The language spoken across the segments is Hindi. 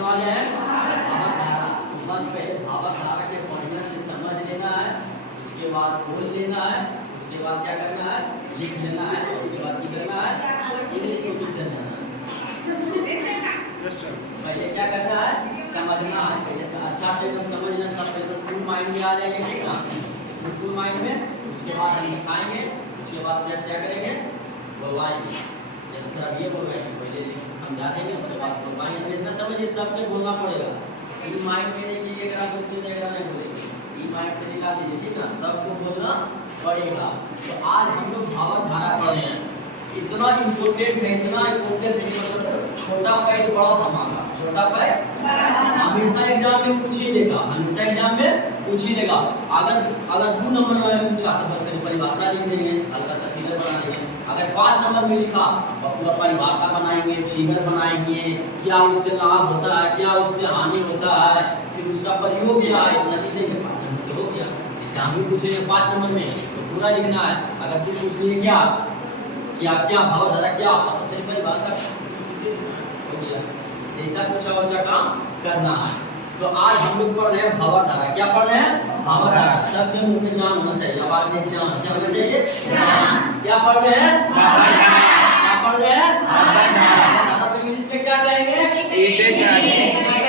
पढ़ने वाले हैं भावक धारा। बस पहले भावक धारा के बढ़िया से समझ लेना है, उसके बाद बोल लेना है, उसके बाद क्या करना है, लिख लेना है, उसके बाद क्या करना है, इंग्लिश को टीचर जाना है। पहले क्या करना है, समझना है, पहले अच्छा से एकदम समझ लेना। सब पहले तो फुल माइंड में आ जाएंगे, ठीक ना, फुल माइंड में। उसके बाद हम लिखाएंगे, उसके बाद क्या करेंगे, बोलवाएंगे। जब तक ये बोलवाएंगे पहले समझा देंगे, उसके बाद बोलवाएंगे। तो इतना समझिए सबके बोलना पड़ेगा। ई माइंड में नहीं कि एक बोलते तो एक नहीं बोलेंगे, ई माइंड से निकाल दीजिए, ठीक ना, सबको बोलना पड़ेगा। तो आज हम लोग भावक धारा पढ़ रहे हैं। इतना इम्पोर्टेंट है, इतना इम्पोर्टेंट है, मतलब छोटा पैर बड़ा धमाका, छोटा पैर हमेशा एग्जाम में पूछ ही देगा, हमेशा एग्जाम में पूछ ही देगा। अगर 2 नंबर में पूछा तो बस परिभाषा लिख देंगे, हल्का सा फिगर बना देंगे। अगर 5 नंबर में लिखा तो पूरा परिभाषा बनाएंगे, फिगर बनाएंगे, क्या उससे लाभ होता है, क्या उससे हानि होता है, फिर उसका प्रयोग क्या है, इतना लिख देंगे। 5 नंबर हो गया। जैसे हम भी पूछेंगे 5 नंबर में तो पूरा लिखना है। अगर सिर्फ पूछ लिए क्या क्या भाव धारा क्या परिभाषा हो गया, ऐसा कुछ वैसा काम करना है। तो आज हम लोग पढ़ रहे हैं भावक धारा। क्या पढ़ रहे हैं, भावक धारा। सबके मुंह में जान होना चाहिए, आवाज में जान। क्या होना चाहिए, जान। क्या पढ़ रहे हैं, भावक धारा। क्या पढ़ रहे हैं, भावक धारा। तो इंग्लिश में क्या कहेंगे, क्या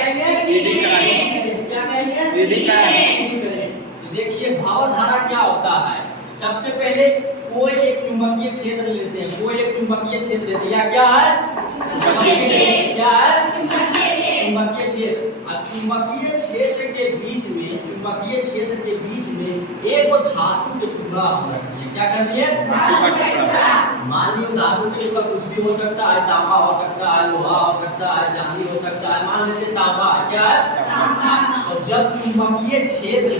कहेंगे। देखिए भावक धारा क्या होता है। सबसे पहले कोई एक चुंबकीय क्षेत्र लेते हैं, कोई एक चुंबकीय क्षेत्र लेते हैं। क्या है, क्या है, चुंबकीय क्षेत्र। और चुंबकीय क्षेत्र के बीच में, चुंबकीय क्षेत्र के बीच में एक धातु के टुकड़ा हम रखते हैं। क्या कर दिए, मान लीजिए धातु के टुकड़ा कुछ भी हो सकता है, तांबा हो सकता है, लोहा हो सकता है, चांदी हो सकता है। मान लेते तांबा, क्या है, तांबा। और जब चुंबकीय क्षेत्र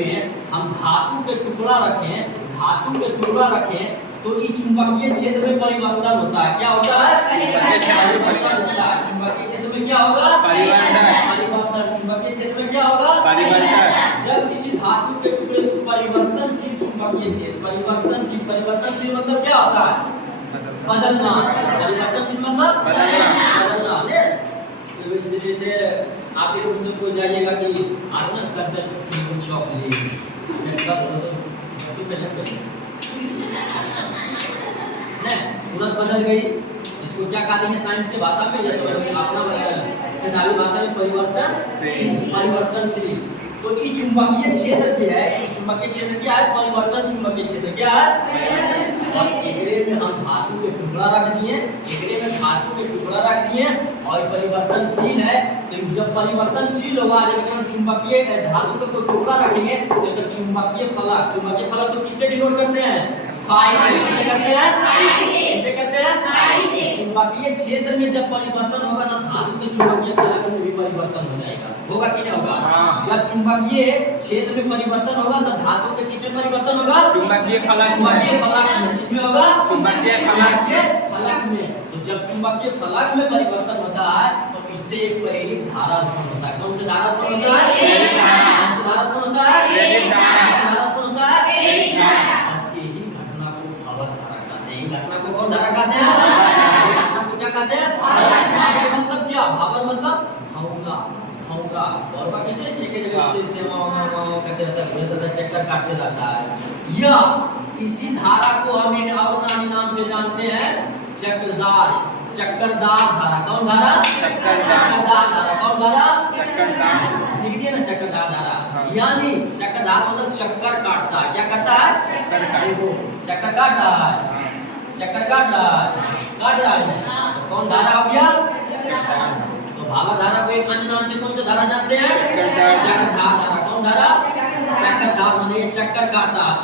में हम धातु के टुकड़ा रखें तो इस चुंबकीय क्षेत्र में परिवर्तन होता है। क्या होता है, परिवर्तन होता है। चुंबकीय क्षेत्र में क्या होगा, परिवर्तन। चुंबकीय क्षेत्र में क्या होगा, परिवर्तन। जब किसी धातु के टुकड़े को परिवर्तनशील चुंबकीय क्षेत्र, परिवर्तनशील मतलब क्या होता है, बदलना। परिवर्तनशील मतलब बदलना। जैसे आप लोग सबको जाइएगा कि आज ना कच्चा चॉकलेट तुरंत बदल गई। इसको क्या कहा देंगे साइंस की भाषा में, या तो अपना भाषा में परिवर्तनशील। तो ये चुंबकीय क्षेत्र जो है, चुंबकीय क्षेत्र क्या है, परिवर्तन। चुंबकीय क्षेत्र क्या है, और एकरे में हम धातु के टुकड़ा रख दिए, और परिवर्तनशील है। तो जब परिवर्तनशील होगा, जब चुंबकीय धातु का कोई टुकड़ा रखेंगे तो चुंबकीय फलक को किससे डिनोट करते हैं, फाई से। किससे करते हैं, किससे करते हैं। चुंबकीय क्षेत्र में जब परिवर्तन होगा तो धातु के चुंबकीय फलक में भी परिवर्तन हो जाएगा। होगा कि नहीं होगा। जब चुंबकीय क्षेत्र में परिवर्तन होगा तो धातु के किसमें परिवर्तन होगा, चुंबकीय फलक में। किसमें होगा, चुंबकीय फलक में। तो जब चुंबकीय फलक में परिवर्तन होता है तो इससे एक प्रेरित धारा उत्पन्न होता है। कौन सा धारा उत्पन्न होता है, कौन सा धारा उत्पन्न होता है, प्रेरित धारा। यही घटना को भावक धारा कहते हैं। घटना को कौन धारा कहते हैं, घटना को क्या कहते हैं, भावक। मतलब क्या, भावक मतलब भौंका। और बाकी से एक जगह से करते रहता है, चक्कर काटते रहता है। या इसी धारा को हम एक और नाम से जानते हैं, चक्करदार धारा। कौन धारा, चक्करदार धारा। कौन धारा, चक्करदार। लिख दिया ना, चक्करदार धारा। यानी चक्करदार मतलब चक्कर काटता है। क्या करता है, देखो चक्कर काट रहा है। तो कौन धारा हो गया, तो भावक धारा को एक अन्य नाम से कौन सा धारा जानते हैं, चक्करदार धारा। कौन धारा, चक्करदार माने ये चक्कर काटता है।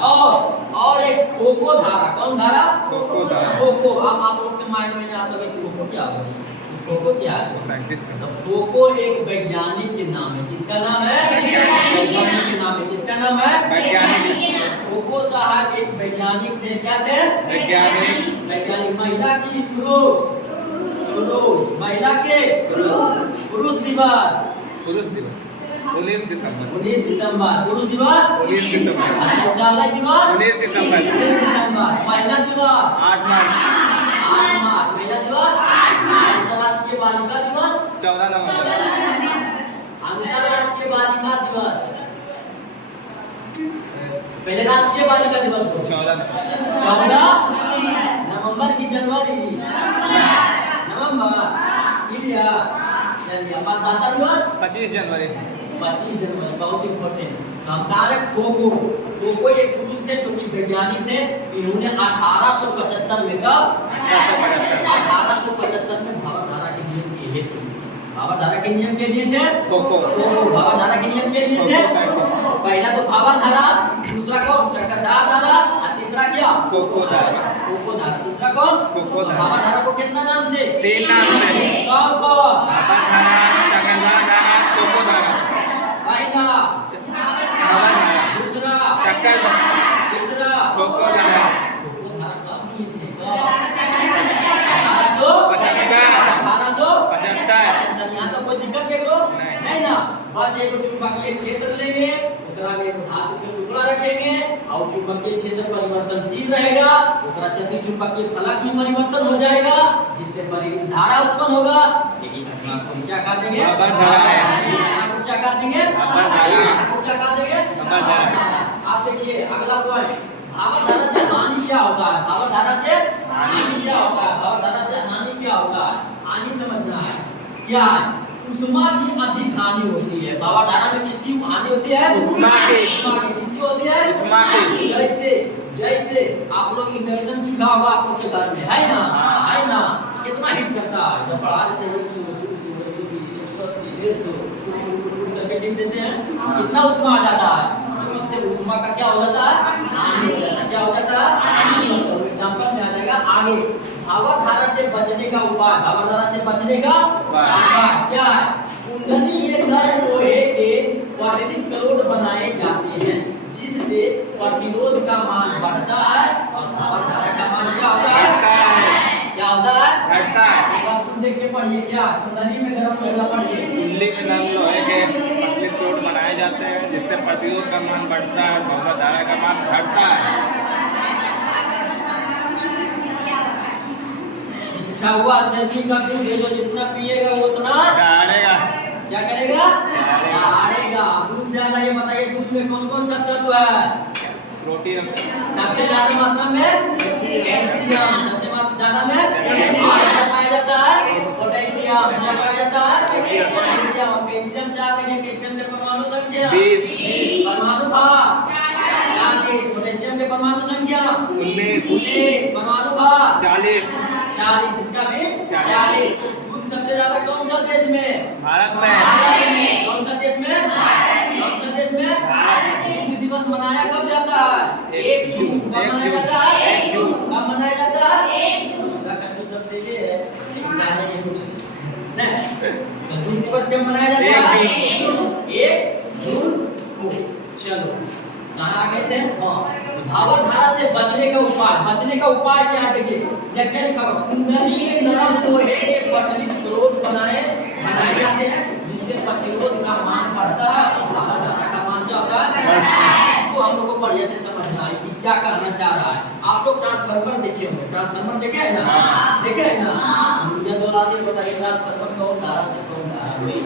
और एक खोको धारा। कौन धारा, खोको। अब आप लोग के माइंड में आता है खोको क्या है, फोको क्या है, तो फोको एक वैज्ञानिक के नाम है। किसका नाम है, वैज्ञानिक के नाम है। किसका नाम है, वैज्ञानिक। फोको साहब एक वैज्ञानिक थे। क्या थे, वैज्ञानिक। महिला की पुरुष, महिला के पुरुष दिवस 19 दिसंबर। पुरुष दिवस शौचालय दिवस 19 दिसंबर। महिला दिवस 8 मार्च। महिला दिवस 8 मार्च। अंतर्राष्ट्रीय बालिका दिवस 14 नवंबर। अंतरराष्ट्रीय बालिका दिवस। पहले राष्ट्रीय बालिका दिवस 14 नवंबर की जनवरी नवंबर क्लियर। चलिए मतदाता दिवस 25 जनवरी। 25 जनवरी बहुत इंपॉर्टेंट। कारक खोखो। खोखो एक पुरुष थे जो कि वैज्ञानिक थे। इन्होंने 1875 में कब 1875 में भावधारा के नियम किए थे। भावधारा के नियम के दिए थे खोखो। भावधारा के नियम के दिए थे। पहला तो भावधारा, दूसरा कौन चक्रधार धारा और तीसरा क्या खोखो धारा। खोखो धारा। तीसरा कौन खोखो धारा। भावधारा को कितना नाम से 3 नाम से। कौन कौन भावधारा, चक्रधार धारा, खोखो धारा। पहला भावधारा, दूसरा चक्रधार, तीसरा खोखो धारा। खोखो धारा कब दिए थे कब 1875 यहाँ तो कोई दिक्कत के करो नहीं ना। बस एक चुंबकीय क्षेत्र लेंगे, ओकरा में एक धातु के टुकड़ा रखेंगे और चुंबकीय क्षेत्र परिवर्तनशील रहेगा। ओकरा चलते चुंबकीय फ्लक्स में परिवर्तन हो जाएगा जिससे परिवर्तित धारा उत्पन्न होगा। यही घटना को क्या कहा देंगे भावधारा है। घटना को क्या कहा देंगे भावधारा को क्या कहा देंगे भावधारा। आप देखिए अगला पॉइंट भावधारा से हानि क्या होता है। भावधारा से हानि क्या होता है। भावधारा से हानि क्या होता है। हानि समझना है क्या है। उष्मा की अधिक हानि होती है। भावधारा में किसकी हानि होती है उष्मा की। किसकी होती है उष्मा की। जैसे जैसे आप लोग इंडक्शन चूल्हा होगा आप लोग के घर में है ना कितना हीट करता है। जब बढ़ा देते हैं 100 200 120 180 150 करके हीट देते हैं कितना उष्मा आ जाता है। तो इससे उष्मा का क्या हो जाता है हानि हो जाता है। क्या हो जाता है एग्जांपल में आ जाएगा आगे। भावधारा से बचने का उपाय। भावधारा से बचने का उपाय क्या है। कुंडली में नर लोहे के पटलित करोड़ बनाए जाते हैं जिससे प्रतिरोध का मान बढ़ता है और भावधारा का मान क्या होता है क्या होता है घटता है। एक बार तुम देख के पढ़िए क्या कुंडली में गर्म लोहा पढ़िए। कुंडली में नम लोहे के पतलित करोड़ बनाए जाते हैं जिससे प्रतिरोध का मान बढ़ता है और भावधारा का मान घटता है। शिक्षा हुआ सर्दी का दूध है जो जितना पिएगा वो उतना गाड़ेगा। क्या करेगा हारेगा। दूध से ज्यादा ये बताइए दूध में कौन कौन सा तत्व है। प्रोटीन सबसे ज्यादा मात्रा में कैल्शियम। सबसे ज्यादा में क्या पाया जाता है पोटेशियम। क्या पाया जाता है पोटेशियम। कैल्शियम से ज्यादा है कैल्शियम के परमाणु संख्या 20 परमाणु भाग 40। पोटेशियम के परमाणु संख्या 19 परमाणु भाग 40 इसका भी 40। दूध सबसे ज्यादा कौन सा देश में भारत में। कौन सा देश में हिंदी दिवस मनाया कब जाता है 1 जून। कब मनाया जाता है 1 जून। कब मनाया जाता है 1 जून। तो सब देखिए लेकिन जाने के कुछ नहीं। तो दूध दिवस कब मनाया जाता है 1 जून को। चलो कहाँ आ गए थे भावधारा से बचने का उपाय क्या है देखिए। क्या लिखा हुआ कुंडली में नरम लोहे के पटलित करोड़ बनाए जाते हैं जिससे प्रतिरोध का मान बढ़ता है और भावधारा का मान क्या होता है। इसको हम लोगों को बढ़िया से समझना है कि क्या करना चाह रहा है। आप लोग ट्रांसफार्मर देखे होंगे। ट्रांसफार्मर देखे है ना देखे है ना। मुझे दो आदमी बताइए ट्रांसफार्मर कौन धारा से कौन धारा में।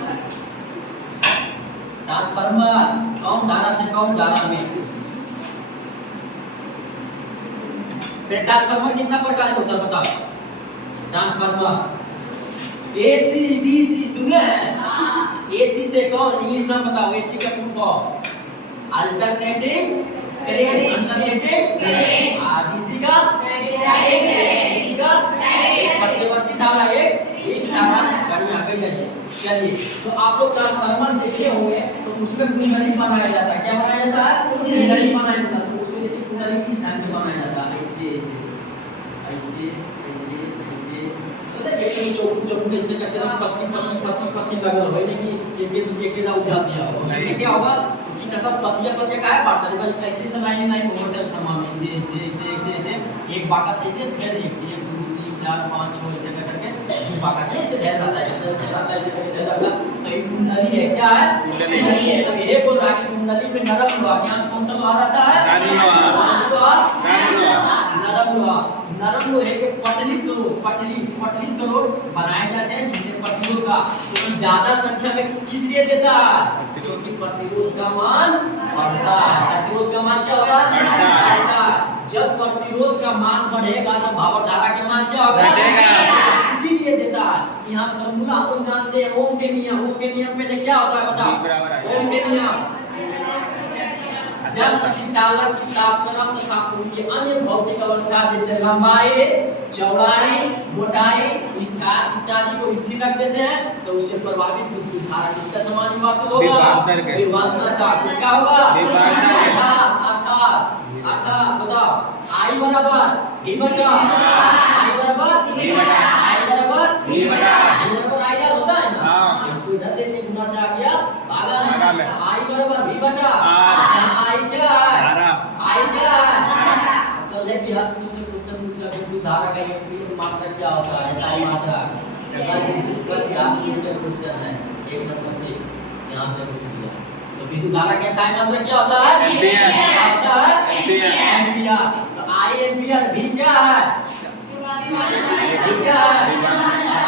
ट्रांसफार्मर कौन धारा से कौन धारा में। ट्रांसफार्मर कितना प्रकार का होता है बताओ। ट्रांसफार्मर एसी डीसी सुने हैं। एसी से कौन इंग्लिश नाम बताओ। एसी का full form alternating current. Alternating DC का मध्यवर्ती धारा एक इस धारा बढ़िया पे जाइए। चलिए तो आप लोग ट्रांसफार्मर देखे होंगे तो उसमें कुंडली बनाया जाता है। क्या बनाया जाता है कुंडली बनाया जाता है। तो उसमें देखिए कुंडली किस टाइप से बनाया जाता है ऐसे ऐसे ऐसे ऐसे ऐसे तो देखिए चौक ऐसे करके पत्ती लगल है नहीं कि एक उठा दिया उसमें क्या होगा कि तक पत्तियां का है बात से कैसे से लाइन होता है तमाम ऐसे एक बाका से ऐसे फिर 1 2 3 4 5 6 ऐसे करके बाका से ऐसे ढेर जाता है ऐसे करके ढेर जाता है। तो ये कुंडली है क्या है कुंडली है। तो ये बोल रहा है कुंडली में नरम लोहा क्या कौन सा लोहा रहता है नरम लोहा। नरम लोहे के पटलित करोड़ बनाए जाते हैं जिससे प्रतिरोध का, तो ज्यादा संख्या में किस लिए देता है? क्योंकि प्रतिरोध का मान बढ़ता है। प्रतिरोध का मान क्या होगा? बढ़ता है। जब प्रतिरोध का मान बढ़ेगा तो भावर धारा के मान क्या होगा? घटेगा। इसीलिए देता है। यहाँ फॉर्मूला तो जानते हैं, ओम के नियम। ओम के नियम में क्या होता है बताओ? ओम के नियम, जब किसी चालक की तापक्रम तथा उनकी अन्य भौतिक अवस्था जैसे लंबाई, चौड़ाई, मोटाई इत्यादि को स्थिर रख देते हैं तो उससे प्रभावित विद्युत धारा किसका समानुपाती होगा? विभवांतर का। किसका होगा? अर्थात बताओ, I बराबर V बटा I बराबर V बटा I होता है ना? इसको इधर ले लीजिए, गुना से आ गया भागा में। I बराबर V बटा I क्या है? I क्या है? कल एक बिहार पुलिस ने क्वेश्चन पूछा विद्युत धारा का एक मात्रा क्या होता है? SI मात्रा। कल बिहार पुलिस का क्वेश्चन है 1 नंबर फिक्स, यहाँ से पूछ दिया। तो विद्युत धारा का SI मात्रा क्या होता है? एम्पियर। क्या होता है? एम्पियर। तो I एम्पियर, V क्या है? V क्या है?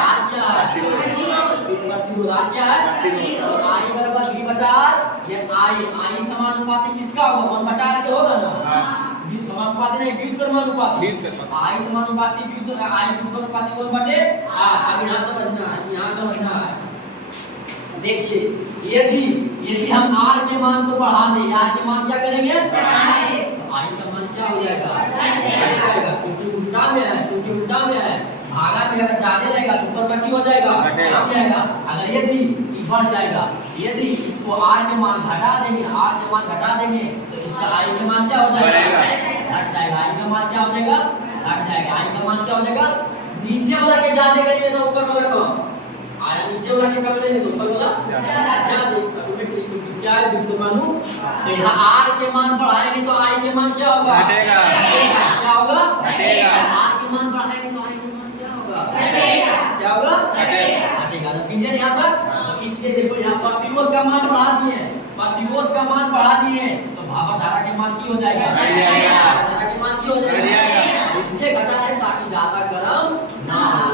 R क्या है? प्रतिरोध। R क्या है? I बराबर V बटा R। ये I समानुपाती किसका होगा? 1 बटा R के होगा ना? V समानुपाती नहीं, व्युत्क्रमानुपाती। I समानुपाती I व्युत्क्रमानुपाती 1 बटे R। अब यहाँ समझना है, यहाँ समझना है। देखिए, यदि हम R के मान को बढ़ा दें, R के मान क्या करेंगे? बढ़ाएंगे। तो I का मान क्या हो जाएगा? बढ़ जाएगा। क्योंकि उल्टा में है। भागा में अगर ज्यादा रहेगा तो ऊपर में क्या हो जाएगा? घट जाएगा। अगर यदि बढ़ जाएगा, यदि इसको R के मान घटा देंगे, तो इसका I के मान क्या हो जाएगा? घट जाएगा। I का मान क्या हो जाएगा? घट जाएगा। I का मान क्या हो जाएगा? नीचे वाला के ज्यादा करेंगे तो ऊपर वाला कम, आया नीचे वाला के कर देंगे तो ऊपर वाला ज्यादा। ऑटोमेटिकली क्या है? विद्युत्क्रमानु। तो यहाँ R के मान बढ़ाएंगे तो I के मान क्या होगा? घटेगा। क्या होगा? घटेगा। R के मान बढ़ाएंगे तो I के मान क्या होगा? घटेगा। क्या होगा? घटेगा। तो क्लियर यहाँ तक? तो इसलिए देखो, यहाँ प्रतिरोध का मान बढ़ा दिए, तो भावर धारा के मान की हो जाएगा? धारा के मान की हो जाएगा? इसलिए घटा रहे ताकि ज्यादा गर्म ना हो।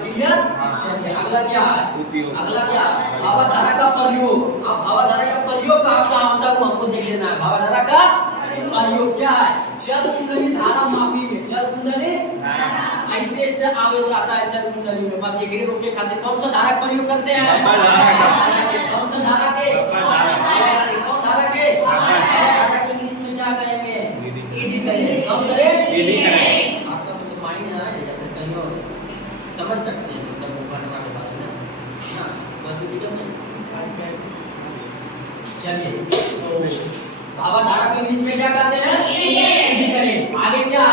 क्लियर? चलिए अगला क्या है? भावर धारा का प्रयोग। अब भावर धारा का प्रयोग कहाँ होता है वो हमको देख लेना है। भावर धारा का प्रयोग क्या है? चल कुंडली धारा मापी में, चल कुंडली ऐसे आवेश आता है चल कुंडली में। बस एक रोक के खातिर कौन सा धारा का प्रयोग करते हैं? कौन सा धारा के? कौन धारा के? इंग्लिश में क्या कहेंगे? ईडी करेंगे। कौन करें? ईडी करें। आपका मतलब माइंड है या फिर कहीं और समझ सकते हैं, मतलब पढ़ने के बारे में ना, बस वीडियो में चलिए। तो भावर धारा को इंग्लिश में क्या कहते हैं? ईडी करें। आगे क्या?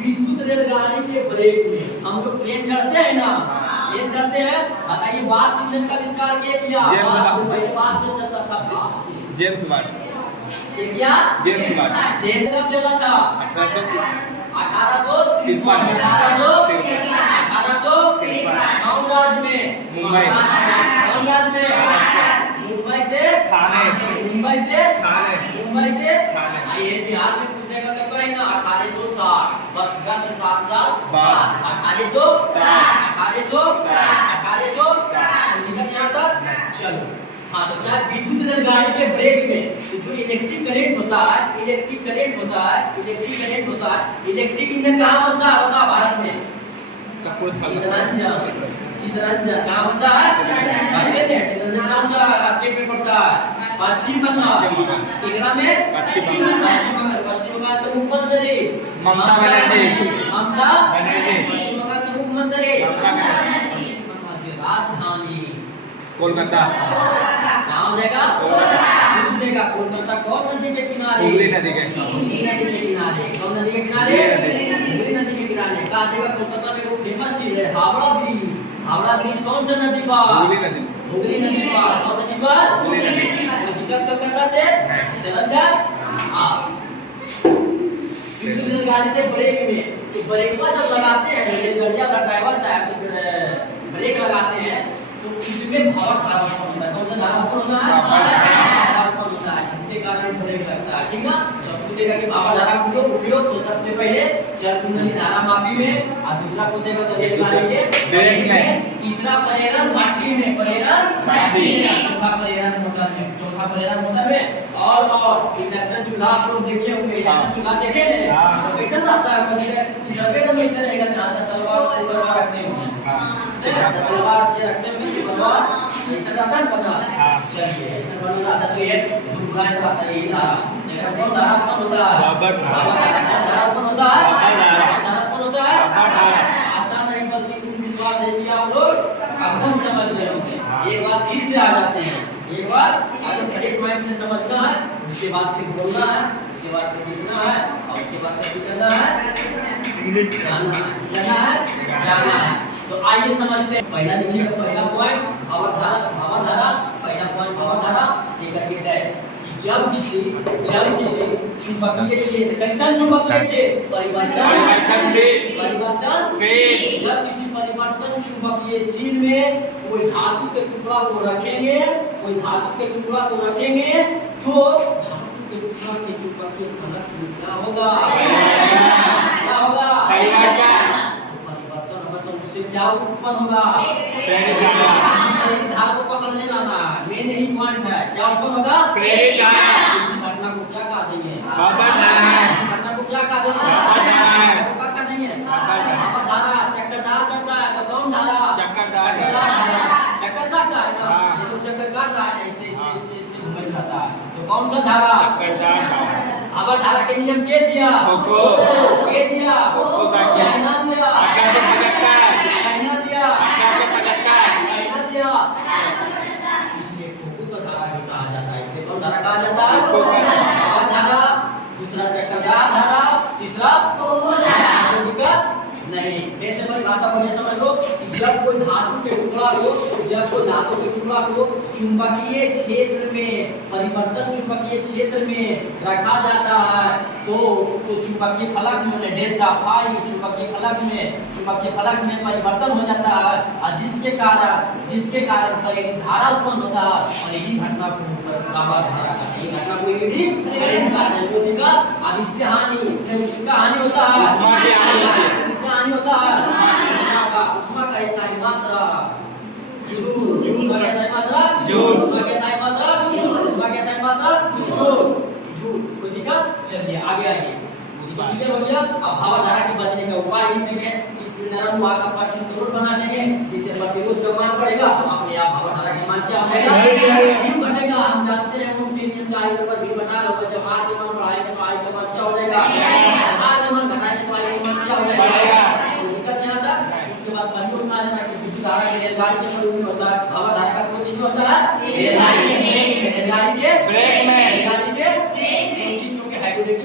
विद्युत रेलगाड़ी के ब्रेक में हम लोग ट्रेन चढ़ते हैं ना, ट्रेन चढ़ते हैं। बताइए वाष्प इंजन का आविष्कार किया? पहले वाष्प में चलता था जेम्स वाट। क्या? James Watt. जेम्स कब चला था? 1853। कौन राज्य में? मुंबई। कौन राज्य में? मुंबई से ठाणे। ये बिहार में पूछने का तो कहीं ना 1860, बस जस्ट 7 साल बाद 1860 यहाँ तक। चलो हाँ, तो क्या विद्युत रेलगाड़ी के ब्रेक में तो जो इलेक्ट्रिक करंट होता है, इलेक्ट्रिक इंजन कहाँ होता है बता? भारत में चितरंजन कहाँ होता है? चितरंजन कौन सा स्टेट में पड़ता है? पश्चिम बंगाल। एकरा में पश्चिम बंगाल के मुख्यमंत्री ममता बनर्जी। पश्चिम बंगाल के मुख्यमंत्री राजधानी कोलकाता। कहाँ हो जाएगा? पूछ देगा कोलकाता कौन नदी के किनारे? हुगली नदी के किनारे। कौन नदी के किनारे? हुगली नदी के किनारे। कहा देगा कोलकाता में वो फेमस चीज है हावड़ा ब्रिज। हावड़ा ब्रिज कौन सा नदी पर? हुगली नदी पर। कौन नदी पर? हुगली नदी। दिक्कत कलकत्ता से चल जाए। विद्युत रेलगाड़ी के ब्रेक में तो ब्रेकवा जब लगाते हैं, रेलगाड़िया का ड्राइवर साहब ब्रेक लगाते हैं तो इसमें भावर धारा उत्पन्न होता है। कौन सा धारा उत्पन्न होता है? जिसके कारण ब्रेक लगता है। ठीक ना? तो पूछेगा कि भावर धारा का उपयोग तो सबसे पहले चल कुंडली धारा मापी में, और दूसरा पूछेगा तो रेलगाड़ी के ब्रेक में। तीसरा प्रेरण भट्ठी में, प्रेरण भट्ठी में, चौथा प्रेरण मोटर में, चौथा प्रेरण मोटर में। और इंडक्शन चूल्हा आप लोग देखे होंगे, इंडक्शन चूल्हा देखे हैं तो कैसा रहता है, मतलब चित्रवे में कैसे रहेगा, जहाँ तसलवार ऊपर रखते होंगे, तसलवार ये रखते होंगे तसलवार ऐसा रहता है बना। चलिए ऐसा बना रहता तो ये बुराई रहता है, यही धारा, लेकिन कौन धारा उत्पन्न होता है, रबर धारा उत्पन्न होता है, धारा उत्पन्न होता है। आसान नहीं बल्कि विश्वास है कि आप लोग एकदम समझ गए होंगे। एक बार फिर से आ जाते हैं, एक बार अगर फ्रेश माइंड से समझना है, उसके बाद फिर बोलना है, उसके बाद फिर लिखना है, और उसके बाद फिर करना है, जाना है। तो आइए समझते हैं। पहला नीचे का पहला पॉइंट भावर धारा, पहला पॉइंट भावर धारा, एक करके डैश। जब किसी चुंबकीय क्षेत्र, कैसा चुंबकीय क्षेत्र, परिवर्तन से, जब किसी परिवर्तन चुंबकीयशील में कोई धातु के टुकड़ा को रखेंगे, तो धातु के टुकड़ा के चुंबकीय फ्लक्स में क्या होगा, परिवर्तन होगा, तो उससे क्या उत्पन्न होगा, प्रेरित धारा को पकड़ लेना था, मेन यही पॉइंट है, क्या उत्पन्न होगा, प्रेरित धारा। इस घटना को क्या कह देंगे, इस घटना को क्या कह देंगे, क्या कह देंगे, धारा। चक्करदार करता है तो कौन धारा, चक्कर काटता है ना, देखो चक्कर काट रहा है, ऐसे घूम जाता है, तो कौन सा धारा, भावर धारा के नियम के दिया, इसलिए खोखो का धारा भी कहा जाता है, इसलिए कौन धारा कहा जाता है, भावर धारा, दूसरा चक्करदार धारा, तीसरा खोखो धारा। कोई दिक्कत नहीं। ऐसे परिभाषा पढ़ने समझ लो कि जब कोई धातु के टुकड़ा को चुंबकीय क्षेत्र में, परिवर्तन चुंबकीय क्षेत्र में रखा जाता है, तो चुंबकीय फ्लक्स में डेल्टा फाई चुंबकीय फ्लक्स में परिवर्तन हो जाता है, और जिसके कारण प्रेरित धारा उत्पन्न होता है, और यही घटना को भावर धारा कहते हैं। ये घटना को यही प्रेरित धारा कहते हैं। अब इससे हानि, इसका हानि होता है, हानि होता है उष्मा का ऐसा मात्रा, उष्मा कैसा मात्रा, कोई दिक्कत। चलिए आगे आइए, क्लियर हो गया। अब भावर धारा के बचने का उपाय ही देंगे, इस नरम वाहक का प्रतिरोध बना देंगे, जिससे प्रतिरोध का मान बढ़ेगा, अपने आप भावर धारा का मान क्या हो जाएगा, क्यों घटेगा। हम जानते हैं उनके नियम से आई पर भी बना लो, जब आर के मान बढ़ाएंगे तो आई का मान क्या हो जाएगा, आर का मान घटाएंगे तो आई का मान क्या हो जाएगा। दिक्कत यहाँ तक। उसके बाद परियोग ना लेना कि विद्युत धारा के रेलगाड़ी के प्रयोग में होता है, भावर धारा का प्रयोग किसमें होता है, रेलगाड़ी के ब्रेक में, क्योंकि हाइड्रोलिक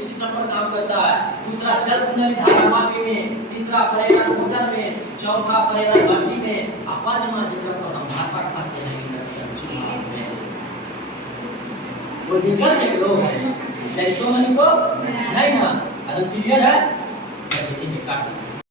सिस्टम पर काम करता है। दूसरा चल कुंडली धारा मापी में, तीसरा प्रेरण मोटर में, चौथा प्रेरण भट्ठी में, और पांचवा जगह पर हम भापा खाते हैं इंडक्शन चूल्हा में। कोई दिक्कत है लोग, जैसो मनी को नहीं ना, एकदम क्लियर है। चलिए ठीक है, काट